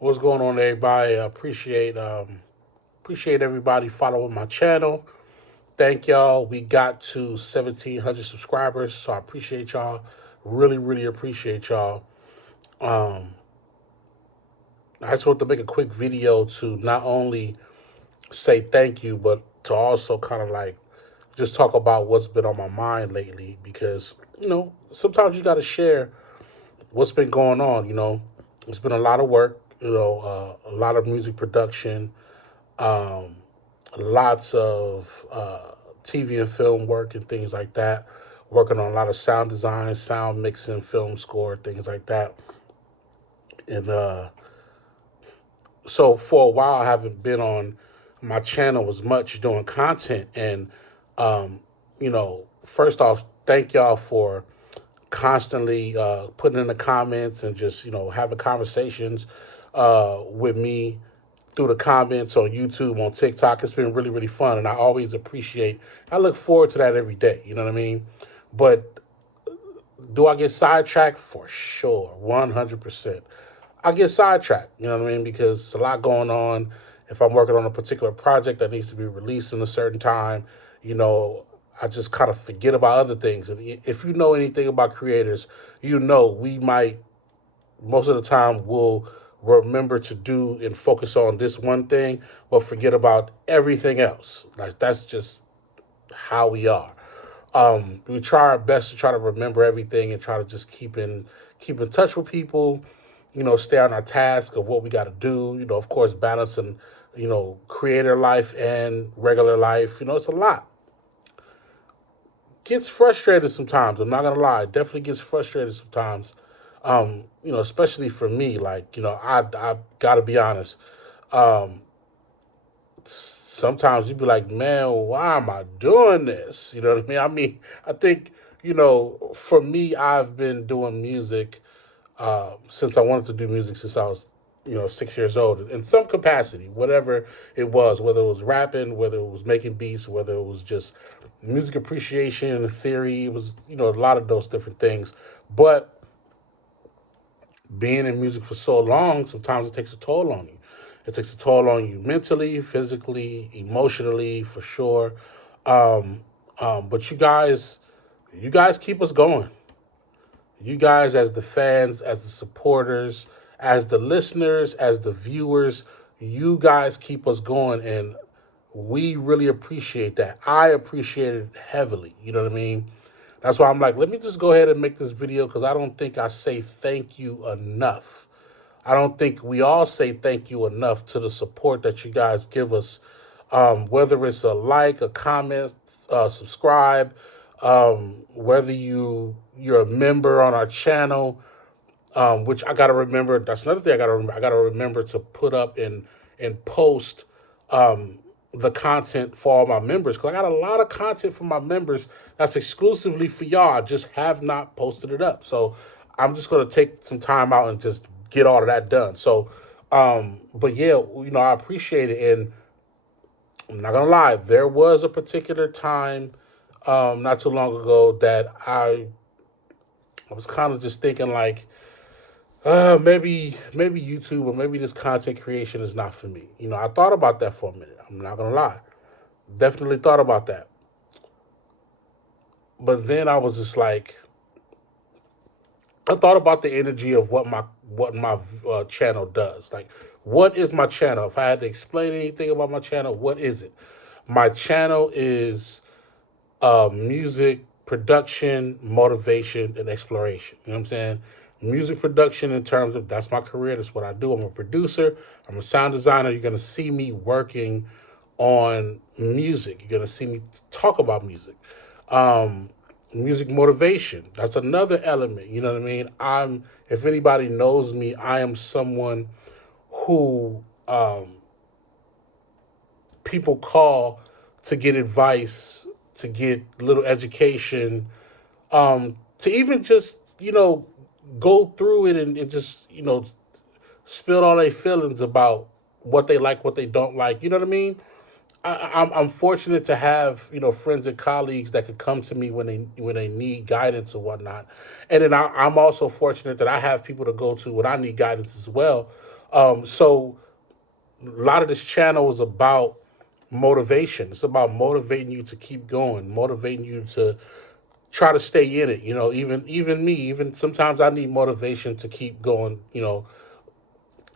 What's going on, everybody? I appreciate everybody following my channel. Thank y'all. We got to 1,700 subscribers, so I appreciate y'all. Really appreciate y'all. Um, I just want to make a quick video to not only say thank you, but to also kind of like just talk about what's been on my mind lately. Because sometimes you got to share what's been going on. It's been a lot of work. A lot of music production. Um, Lots of TV and film work and things like that. Working on a lot of sound design, sound mixing, film score, things like that. And so for a while, I haven't been on my channel as much doing content. And first off, thank y'all for constantly putting in the comments and just having conversations with me through the comments on YouTube, on TikTok. It's been really fun, and I always appreciate. I look forward to that every day. You know what I mean? But do I get sidetracked? For sure, 100%. I get sidetracked. You know what I mean? Because it's a lot going on. If I'm working on a particular project that needs to be released in a certain time, you know, I just kind of forget about other things. And if you know anything about creators, we might most of the time will remember to do and focus on this one thing, but forget about everything else. Like that's just how we are. We try our best to try to remember everything and try to just keep in touch with people. Stay on our task of what we got to do. Of course, balancing creator life and regular life. It's a lot. Gets frustrated sometimes. I'm not gonna lie. It definitely gets frustrated sometimes. Especially for me. Like, I gotta be honest. Um, Sometimes you'd be like, man, why am I doing this? You know what I mean? I think, for me, I've been doing music since I wanted to do music since I was, 6 years old in some capacity, whatever it was, whether it was rapping, whether it was making beats, whether it was just music appreciation, theory. It was, a lot of those different things. But being in music for so long, sometimes it takes a toll on you. It takes a toll on you mentally, physically, emotionally, for sure. Um, but you guys keep us going. You guys, as the fans, as the supporters, as the listeners, as the viewers, you guys keep us going, and we really appreciate that. I appreciate it heavily. You know what I mean? That's why I'm like, let me just go ahead and make this video because I don't think I say thank you enough. I don't think we all say thank you enough to the support that you guys give us. Whether it's a like, a comment, subscribe, whether you're a member on our channel, which I gotta remember. That's another thing I gotta remember. I gotta remember to put up and post um, the content for all my members because I got a lot of content for my members that's exclusively for y'all. I just have not posted it up, so I'm just gonna take some time out and just get all of that done. So, but yeah, I appreciate it, and I'm not gonna lie. There was a particular time not too long ago that I was kind of just thinking like maybe YouTube or maybe this content creation is not for me. I thought about that for a minute. I'm not gonna lie, definitely thought about that. But then I was just like, I thought about the energy of what my channel does. Like, what is my channel? If I had to explain anything about my channel, what is it? My channel is music production, motivation, and exploration. You know what I'm saying? Music production in terms of that's my career. That's what I do. I'm a producer. I'm a sound designer. You're gonna see me working on music. You're gonna see me talk about music. Um, Music motivation. That's another element. You know what I mean? If anybody knows me, I am someone who people call to get advice, to get little education, to even just go through it and just spill all their feelings about what they like, what they don't like. You know what I mean? I'm fortunate to have friends and colleagues that could come to me when they need guidance or whatnot, and then I'm also fortunate that I have people to go to when I need guidance as well. So a lot of this channel is about motivation. It's about motivating you to keep going, motivating you to try to stay in it. Even me, even sometimes I need motivation to keep going.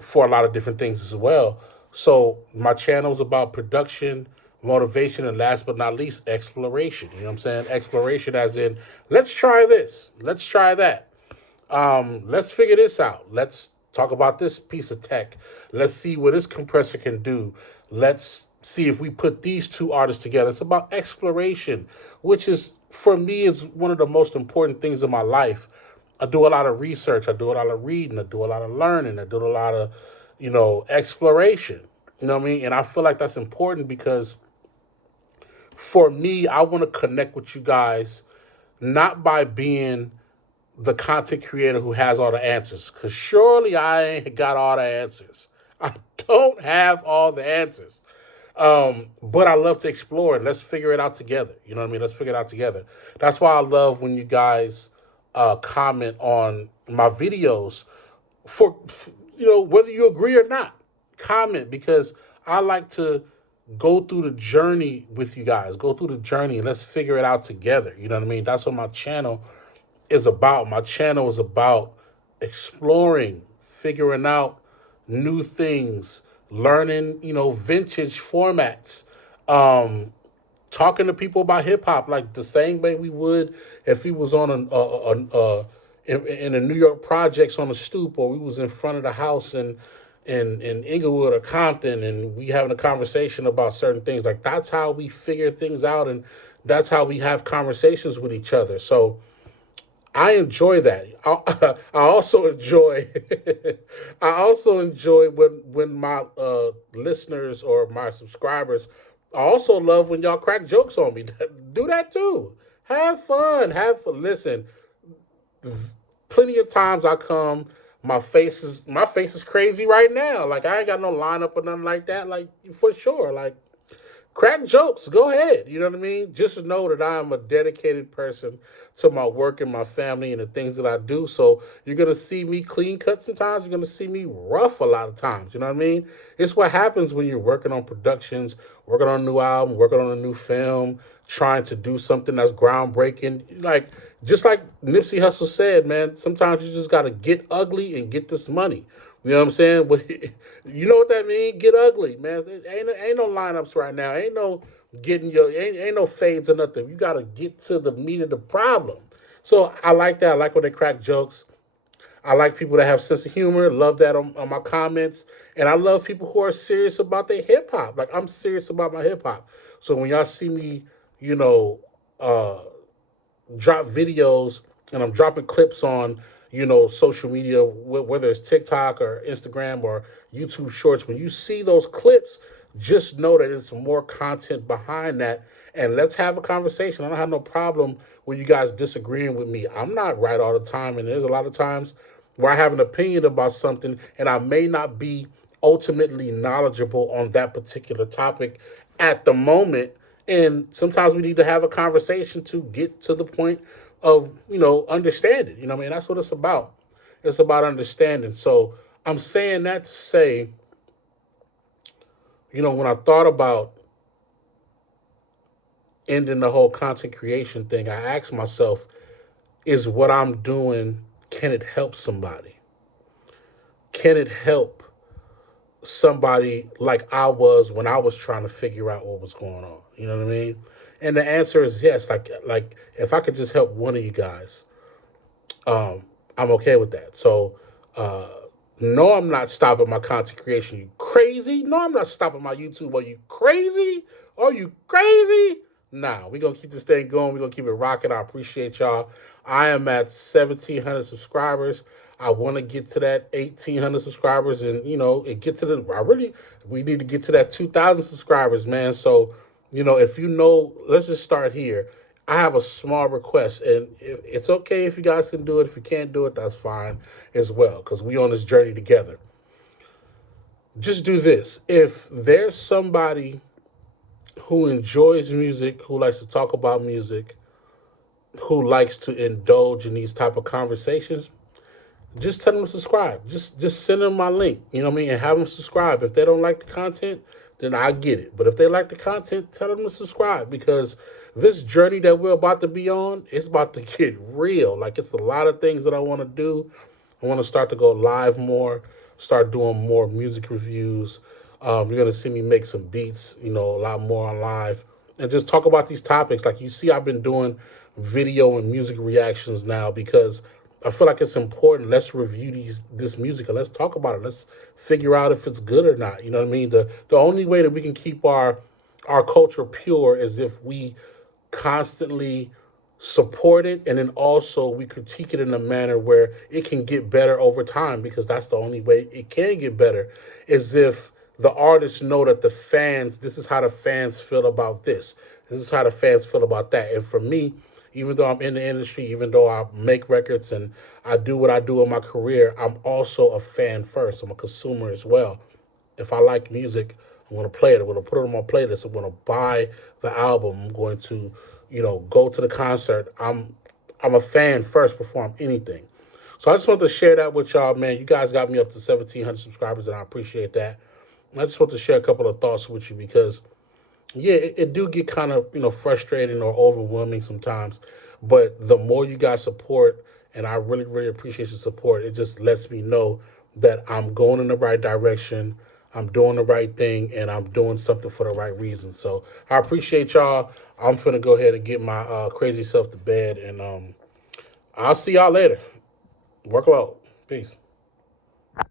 For a lot of different things as well. So my channel is about production, motivation, and last but not least, exploration. You know what I'm saying? Exploration as in, let's try this, let's try that. Let's figure this out. Let's talk about this piece of tech. Let's see what this compressor can do. Let's see if we put these two artists together. It's about exploration, which is for me is one of the most important things in my life. I do a lot of research. I do a lot of reading. I do a lot of learning. I do a lot of, exploration. You know what I mean? And I feel like that's important because for me, I want to connect with you guys not by being the content creator who has all the answers. Because surely I ain't got all the answers. I don't have all the answers. But I love to explore it. Let's figure it out together. You know what I mean? Let's figure it out together. That's why I love when you guys comment on my videos whether you agree or not. Comment because I like to go through the journey with you guys. Go through the journey and let's figure it out together. You know what I mean? That's what my channel is about. My channel is about exploring, figuring out new things, learning, vintage formats, um, talking to people about hip hop like the same way we would if we was on in a New York projects on a stoop, or we was in front of the house in Inglewood or Compton, and we having a conversation about certain things. Like that's how we figure things out, and that's how we have conversations with each other. So I enjoy that. I also enjoy I also enjoy when my listeners or my subscribers. I also love when y'all crack jokes on me. Do that too. Have fun. Have fun. Listen, plenty of times I come. My face is crazy right now. Like I ain't got no lineup or nothing like that. Like for sure. Like crack jokes. Go ahead. You know what I mean? Just know that I am a dedicated person to my work and my family and the things that I do. So you're gonna see me clean cut sometimes. You're gonna see me rough a lot of times. You know what I mean? It's what happens when you're working on productions, working on a new album, working on a new film, trying to do something that's groundbreaking. Like just like Nipsey Hussle said, man, sometimes you just gotta get ugly and get this money. You know what I'm saying? But you know what that means? Get ugly, man. Ain't no lineups right now. Ain't no ain't no fades or nothing. You gotta get to the meat of the problem. So I like that. I like when they crack jokes. I like people that have sense of humor. Love that on my comments. And I love people who are serious about their hip hop. Like I'm serious about my hip hop. So when y'all see me, you know, uh, drop videos and I'm dropping clips on, social media, whether it's TikTok or Instagram or YouTube Shorts. When you see those clips, just know that there's some more content behind that. And let's have a conversation. I don't have no problem with you guys disagreeing with me. I'm not right all the time. And there's a lot of times where I have an opinion about something and I may not be ultimately knowledgeable on that particular topic at the moment. And sometimes we need to have a conversation to get to the point of, understanding. You know what I mean? That's what it's about. It's about understanding. So I'm saying that to say, when I thought about ending the whole content creation thing, I asked myself, is what I'm doing, can it help somebody? Can it help somebody like I was when I was trying to figure out what was going on? You know what I mean? And the answer is yes. Like if I could just help one of you guys, I'm okay with that. So uh, no, I'm not stopping my content creation. You crazy? No, I'm not stopping my YouTube. Are you crazy? Are you crazy? Nah, we're gonna keep this thing going. We're gonna keep it rocking. I appreciate y'all. I am at 1,700 subscribers. I want to get to that 1,800 subscribers, and and get to the. We need to get to that 2,000 subscribers, man. So, if let's just start here. I have a small request, and it's okay if you guys can do it. If you can't do it, that's fine as well, because we on this journey together. Just do this. If there's somebody who enjoys music, who likes to talk about music, who likes to indulge in these type of conversations, just tell them to subscribe. Just send them my link. You know what I mean, and have them subscribe. If they don't like the content, then I get it. But if they like the content, tell them to subscribe because this journey that we're about to be on, it's about to get real. Like it's a lot of things that I want to do. I want to start to go live more, start doing more music reviews. You're gonna see me make some beats, you know, a lot more on live, and just talk about these topics. Like you see, I've been doing video and music reactions now because I feel like it's important. Let's review this music and let's talk about it. Let's figure out if it's good or not. You know what I mean? The only way that we can keep our culture pure is if we constantly support it and then also we critique it in a manner where it can get better over time because that's the only way it can get better is if the artists know that the fans, this is how the fans feel about this is how the fans feel about that. And for me, even though I'm in the industry, even though I make records and I do what I do in my career, I'm also a fan first. I'm a consumer as well. If I like music, I'm going to play it. I'm going to put it on my playlist. I'm going to buy the album. I'm going to, you know, go to the concert. I'm a fan first before I'm anything. So I just want to share that with y'all, man. You guys got me up to 1,700 subscribers, and I appreciate that. I just want to share a couple of thoughts with you because yeah, it do get kind of frustrating or overwhelming sometimes. But the more you guys support, and I really really appreciate your support, it just lets me know that I'm going in the right direction. I'm doing the right thing, and I'm doing something for the right reason. So I appreciate y'all. I'm finna go ahead and get my crazy self to bed, and I'll see y'all later. Work low. Peace.